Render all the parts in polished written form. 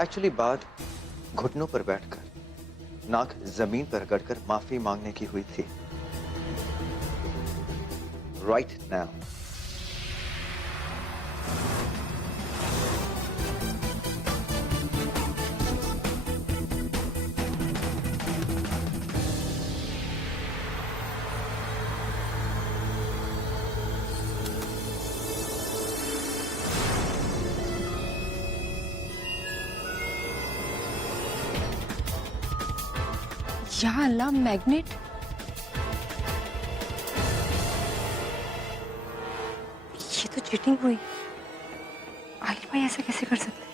Actually बात घुटनों पर बैठकर, नाक जमीन पर रगड़कर माफी मांगने की हुई थी। Right now. या अल्लाह, मैग्नेट। ये तो चीटिंग हुई। आहिल भाई ऐसा कैसे कर सकते?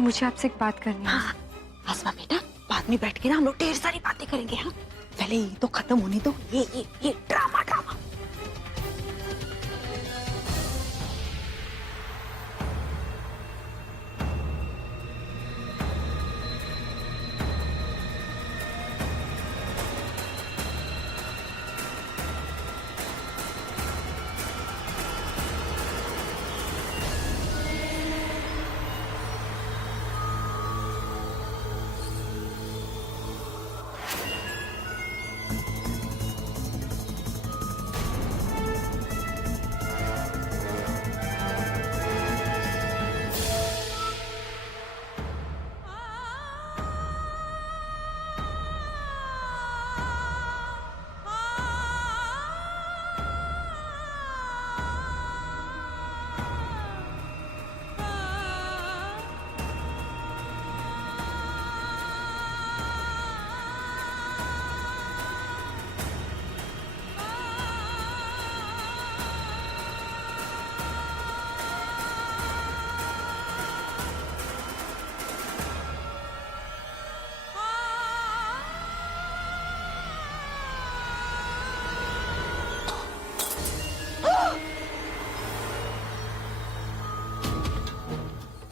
मुझे आपसे एक बात करनी है। हाँ, आसमा बेटा, बाद में बैठ के ना हम लोग ढेर सारी बातें करेंगे। हाँ, पहले ये तो खत्म होने दो। ये ड्रामा ड्रामा।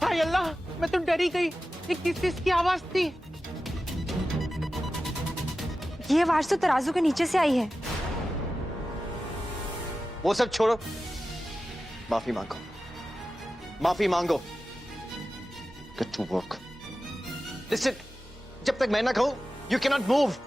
हाय अल्लाह, मैं तो डरी गई। ये किस चीज की आवाज थी? ये आवाज तो तराजू के नीचे से आई है। वो सब छोड़ो, माफी मांगो, माफी मांगो। Get to work. Listen, जब तक मैं ना कहूं, you cannot move.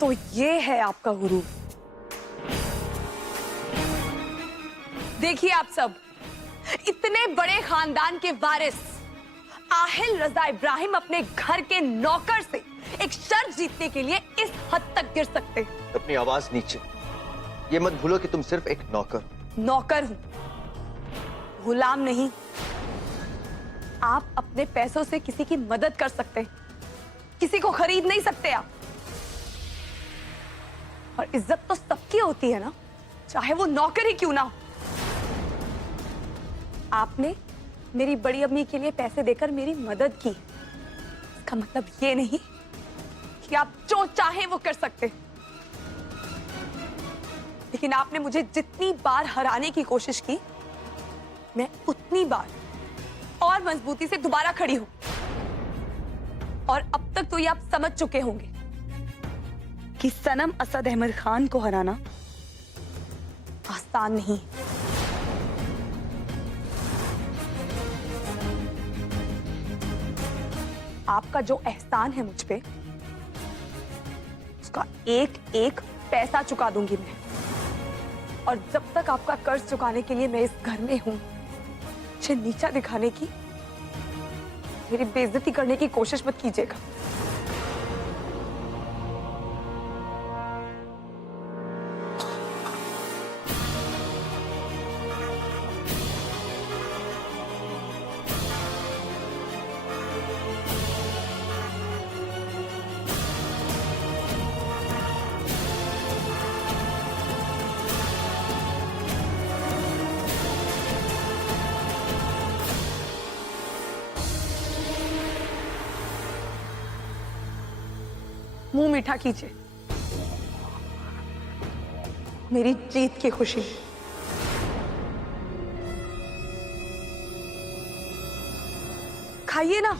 तो ये है आपका गुरु। देखिए आप सब, इतने बड़े खानदान के वारिस आहिल रजा इब्राहिम अपने घर के नौकर से एक शर्त जीतने के लिए इस हद तक गिर सकते हैं। अपनी आवाज नीचे। ये मत भूलो कि तुम सिर्फ एक नौकर हूं, गुलाम नहीं। आप अपने पैसों से किसी की मदद कर सकते हैं, किसी को खरीद नहीं सकते आप। और इज्जत तो सबकी होती है ना, चाहे वो नौकर ही क्यों ना हो। आपने मेरी बड़ी अम्मी के लिए पैसे देकर मेरी मदद की, इसका मतलब ये नहीं कि आप जो चाहे वो कर सकते। लेकिन आपने मुझे जितनी बार हराने की कोशिश की, मैं उतनी बार और मजबूती से दोबारा खड़ी हूं। और अब तक तो ये आप समझ चुके होंगे कि सनम असद अहमद खान को हराना आसान नहीं। आपका जो एहसान है मुझ पे, उसका एक एक पैसा चुका दूंगी मैं। और जब तक आपका कर्ज चुकाने के लिए मैं इस घर में हूं, मुझे नीचा दिखाने की मेरी बेइज्जती करने की कोशिश मत कीजिएगा। मुंह मीठा कीजिए, मेरी जीत की खुशी। खाइए ना,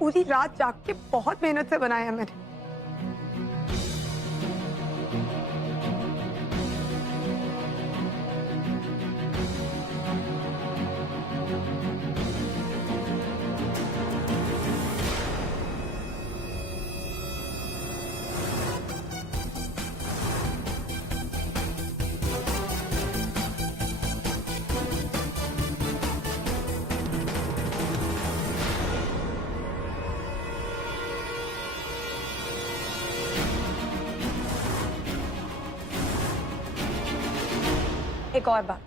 पूरी रात जाग के बहुत मेहनत से बनाया मैंने। एक और बात,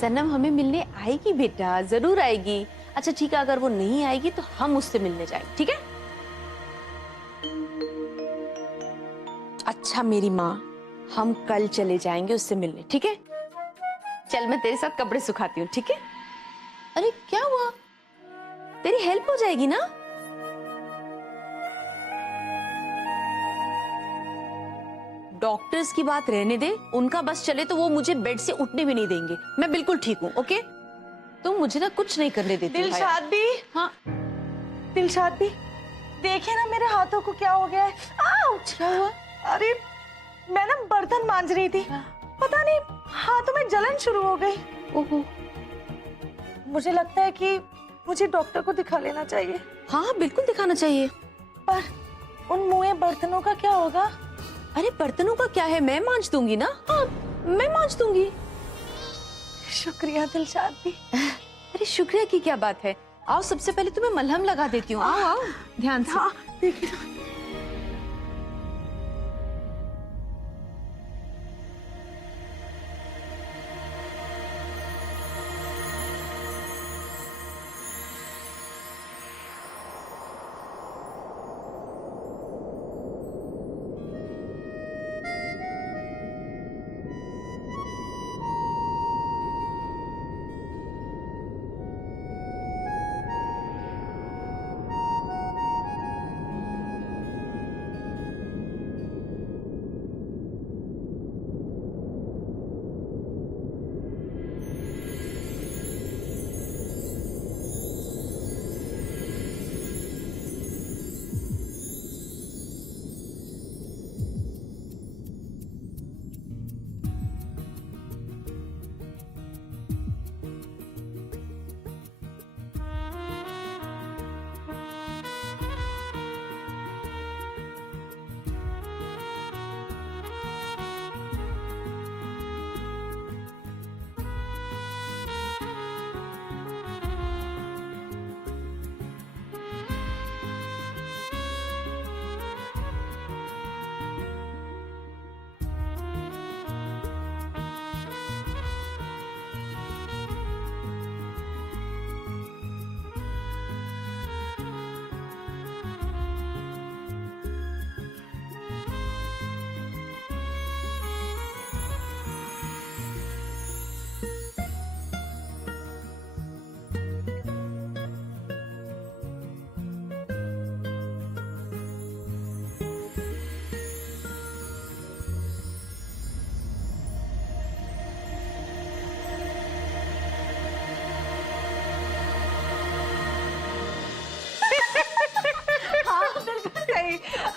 सनम हमें मिलने आएगी बेटा, जरूर आएगी। अच्छा ठीक है, अगर वो नहीं आएगी तो हम उससे मिलने जाएंगे, ठीक है? अच्छा मेरी माँ, हम कल चले जाएंगे उससे मिलने, ठीक है? चल मैं तेरे साथ कपड़े सुखाती हूँ, ठीक है? अरे क्या हुआ? तेरी हेल्प हो जाएगी ना? डॉक्टर्स की बात रहने दे, उनका बस चले तो वो मुझे बेड से उठने भी नहीं देंगे। मैं बिल्कुल ठीक हूँ, ओके? तुम मुझे ना कुछ नहीं करने देती। दिलशाद दी, हाँ दिलशाद दी, देखिए ना मेरे हाथों को क्या हो गया है। आउच! क्या हुआ? अरे मैं ना बर्तन मांज रही थी, पता नहीं हाथों में जलन शुरू हो गई। ओहो, मुझे लगता है कि मुझे डॉक्टर को दिखा लेना चाहिए। हाँ बिल्कुल दिखाना चाहिए। पर उन मुँहे बर्तनों का क्या होगा? अरे बर्तनों का क्या है, मैं मांज दूंगी ना। हाँ मैं मांज दूंगी। शुक्रिया दिलशाद दी। अरे शुक्रिया की क्या बात है, आओ सबसे पहले तुम्हें मलहम लगा देती हूँ। आओ आओ ध्यान से। हाँ देखिए,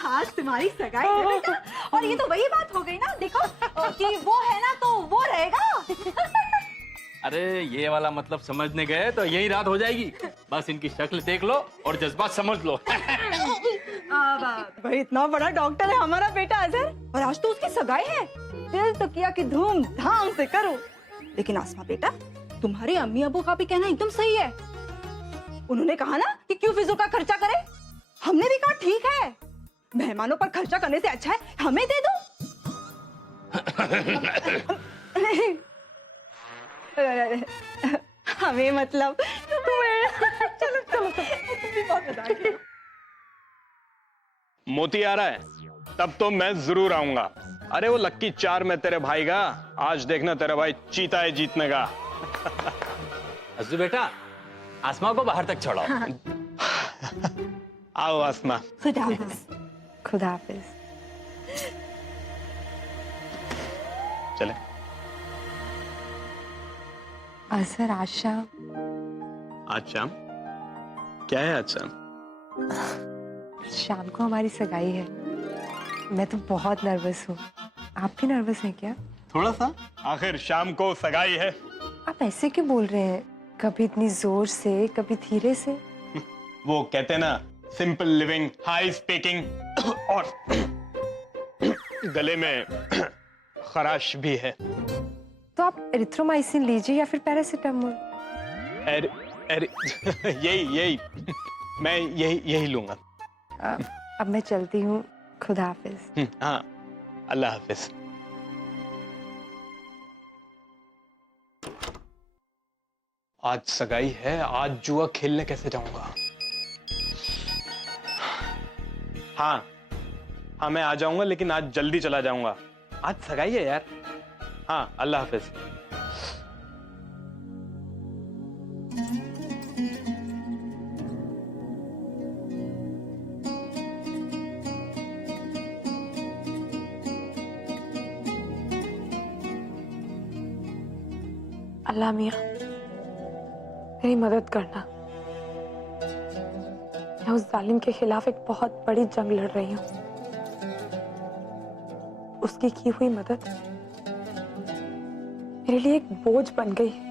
आज तुम्हारी सगाई है बेटा। और ये तो वही बात हो गई ना, देखो कि वो है ना तो वो रहेगा। अरे ये वाला मतलब समझने गए तो यही रात हो जाएगी। बस इनकी शक्ल देख लो और जज्बात समझ लो। भाई इतना बड़ा डॉक्टर है हमारा बेटा अजहर, और आज तो उसकी सगाई है। दिल तो किया कि धूमधाम से करो, लेकिन आसमा बेटा तुम्हारे अम्मी अबू का भी कहना एकदम सही है। उन्होंने कहा ना कि क्यों फिजूल का खर्चा करे। हमने भी कहा ठीक है, मेहमानों पर खर्चा करने से अच्छा है हमें दे दो। हमें मतलब चलो चलो बहुत मजा आ गया। मोती आ रहा है तब तो मैं जरूर आऊंगा। अरे वो लक्की 4 में तेरे भाई का, आज देखना तेरा भाई चीता है जीतने का। अज्जू बेटा आसमा को बाहर तक छोड़ो। आओ आसमा। खुदा हाफिज। खुदा हाफिज। चले। अजहर आशा आज शाम क्या है? आज शाम शाम को हमारी सगाई है। मैं तो बहुत नर्वस हूँ। आप भी नर्वस हैं क्या? थोड़ा सा। आखिर शाम को सगाई है। आप ऐसे क्यों बोल रहे हैं? कभी इतनी जोर से, कभी धीरे से। वो कहते हैं ना, सिंपल लिविंग हाई स्पीकिंग, और गले में खराश भी है। तो आप एरिथ्रोमाइसिन लीजिए या फिर पैरासीटामोल। यही मैं यही लूंगा। अब मैं चलती हूँ। खुदा हाफिज। हाँ, अल्लाह हाफिज। आज सगाई है, आज जुआ खेलने कैसे जाऊंगा? हाँ मैं आ जाऊंगा, लेकिन आज जल्दी चला जाऊंगा। आज सगाई है यार। हाँ, अल्लाह हाफिज। अल्लाह मियाँ मेरी मदद करना। मैं उस जालिम के खिलाफ एक बहुत बड़ी जंग लड़ रही हूँ। उसकी की हुई मदद मेरे लिए एक बोझ बन गई है,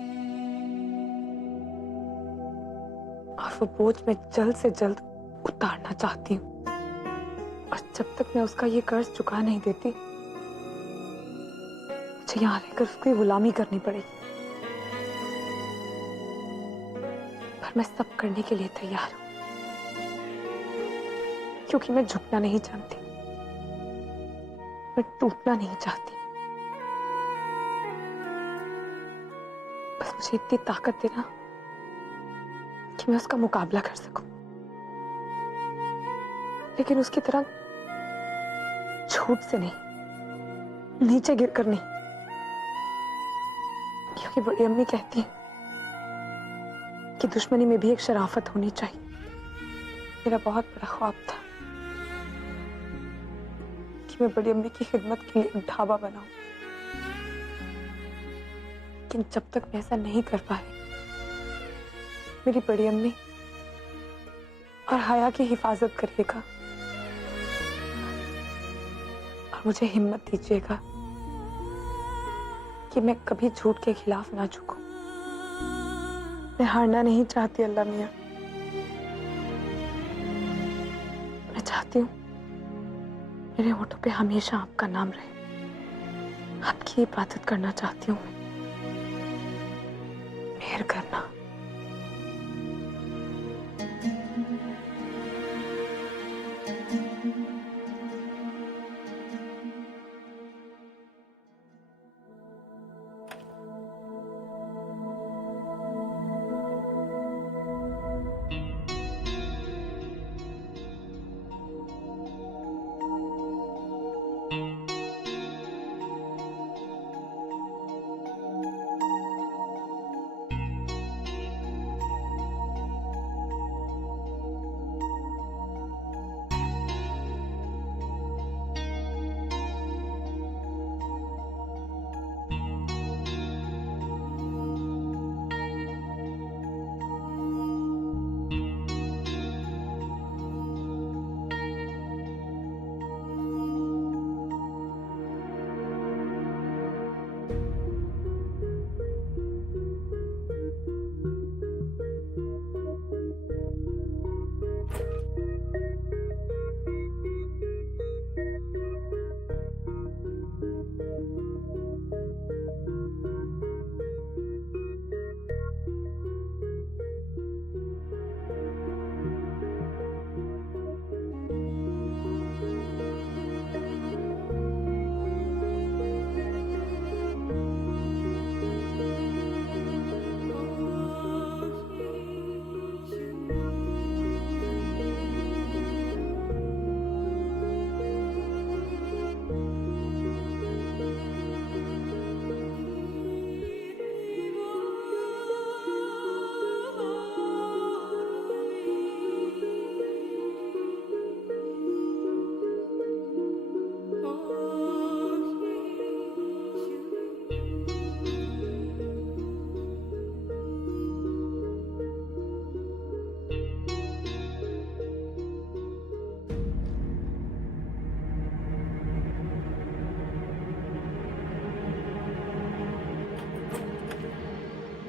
और वो बोझ मैं जल्द से जल्द उतारना चाहती हूँ। और जब तक मैं उसका ये कर्ज चुका नहीं देती, मुझे यहाँ रहकर उसकी गुलामी करनी पड़ेगी। पर मैं सब करने के लिए तैयार हूँ, क्योंकि मैं झुकना नहीं जानती, मैं टूटना नहीं चाहती। बस मुझे इतनी ताकत देना कि मैं उसका मुकाबला कर सकूं, लेकिन उसकी तरह झूठ से नहीं, नीचे गिरकर नहीं। क्योंकि बड़ी अम्मी कहती है कि दुश्मनी में भी एक शराफत होनी चाहिए। मेरा बहुत बड़ा ख्वाब था कि मैं बड़ी अम्मी की खिदमत के लिए एक ढाबा बनाऊं, लेकिन जब तक मैं ऐसा नहीं कर पाई, मेरी बड़ी अम्मी और हया की हिफाजत करिएगा और मुझे हिम्मत दीजिएगा कि मैं कभी झूठ के खिलाफ ना झुकूं। मैं हारना नहीं चाहती अल्लाह मियां। मैं चाहती हूँ मेरे होठों पे हमेशा आपका नाम रहे। आपकी इबादत करना चाहती हूँ मैं। मेहर करना।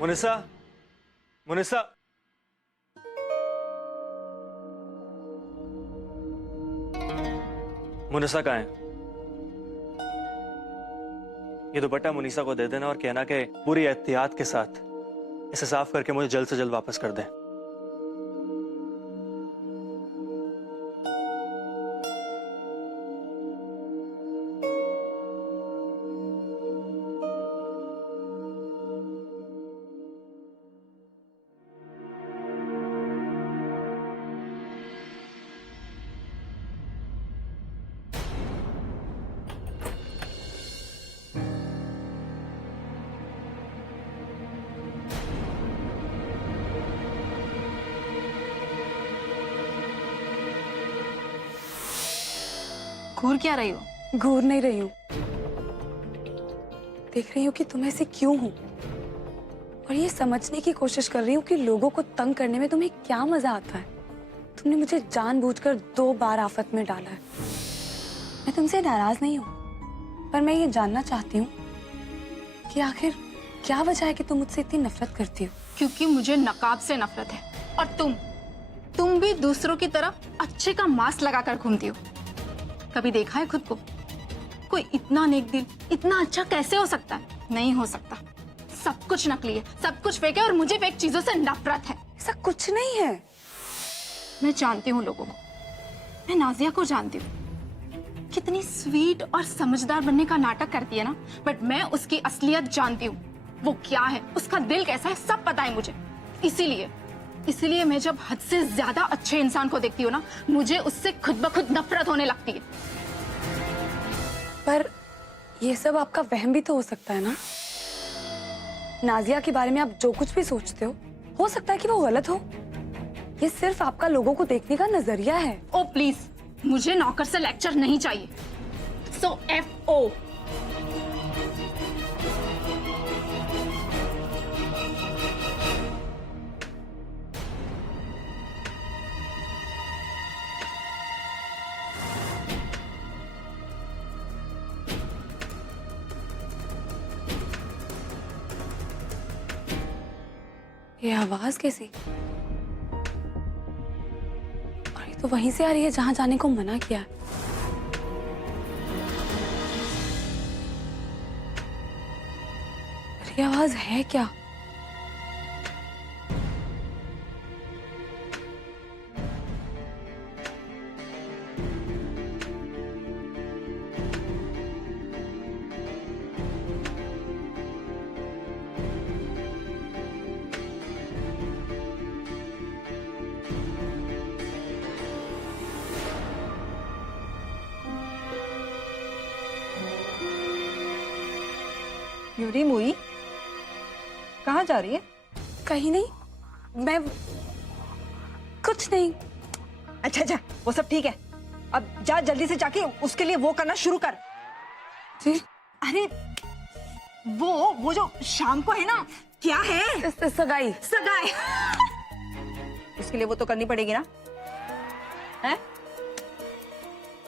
मुनिसा, मुनिसा, मुनिसा कहाँ है? ये दुपट्टा मुनीसा को दे देना और कहना कि पूरी एहतियात के साथ इसे साफ करके मुझे जल्द से जल्द वापस कर दे। घूर क्या रही हो? घूर नहीं रही हूँ, देख रही हूँ कि तुम ऐसे क्यों हो और ये समझने की कोशिश कर रही हूँ कि लोगों को तंग करने में तुम्हें क्या मजा आता है। तुमने मुझे जानबूझकर 2 बार आफत में डाला है। मैं तुमसे नाराज नहीं हूँ, पर मैं ये जानना चाहती हूँ कि आखिर क्या वजह है कि तुम मुझसे इतनी नफरत करती हो। क्योंकि मुझे नकाब से नफरत है और तुम भी दूसरों की तरफ अच्छे का मास्क लगाकर घूमती हो। कभी देखा है खुद को? कोई इतना नेक दिल, इतना अच्छा कैसे हो सकता है? नहीं हो सकता। सब कुछ नकली है, सब कुछ फेक है और मुझे फेक चीजों से नफरत है। ऐसा कुछ नहीं है। मैं जानती हूँ लोगों को, मैं नाजिया को जानती हूँ। कितनी स्वीट और समझदार बनने का नाटक करती है ना, बट मैं उसकी असलियत जानती हूँ। वो क्या है, उसका दिल कैसा है, सब पता है मुझे। इसीलिए मैं जब हद से ज्यादा अच्छे इंसान को देखती हूँ ना, मुझे उससे खुद ब खुद नफरत होने लगती है। पर ये सब आपका वहम भी तो हो सकता है ना। नाजिया के बारे में आप जो कुछ भी सोचते हो सकता है कि वो गलत हो। ये सिर्फ आपका लोगों को देखने का नजरिया है। ओ प्लीज, मुझे नौकर से लेक्चर नहीं चाहिए। सो FO। ये आवाज कैसी? और ये तो वहीं से आ रही है जहां जाने को मना किया है। पर ये आवाज है क्या? यूरी मुई, कहाँ जा रही है? कहीं नहीं, मैं कुछ नहीं। अच्छा, वो सब ठीक है। अब जा जल्दी से जाके उसके लिए वो करना शुरू कर। जी? अरे वो जो शाम को है ना, क्या है? सगाई। उसके लिए वो तो करनी पड़ेगी ना, है?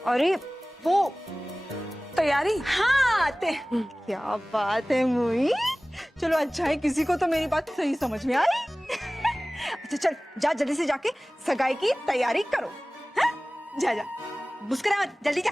अरे वो तैयारी। हाँ क्या बात है मुई। चलो अच्छा है, किसी को तो मेरी बात सही समझ में आई। अच्छा चल, जा जल्दी से जाके सगाई की तैयारी करो। हाँ? जा मुस्कुरा मत, जल्दी जा।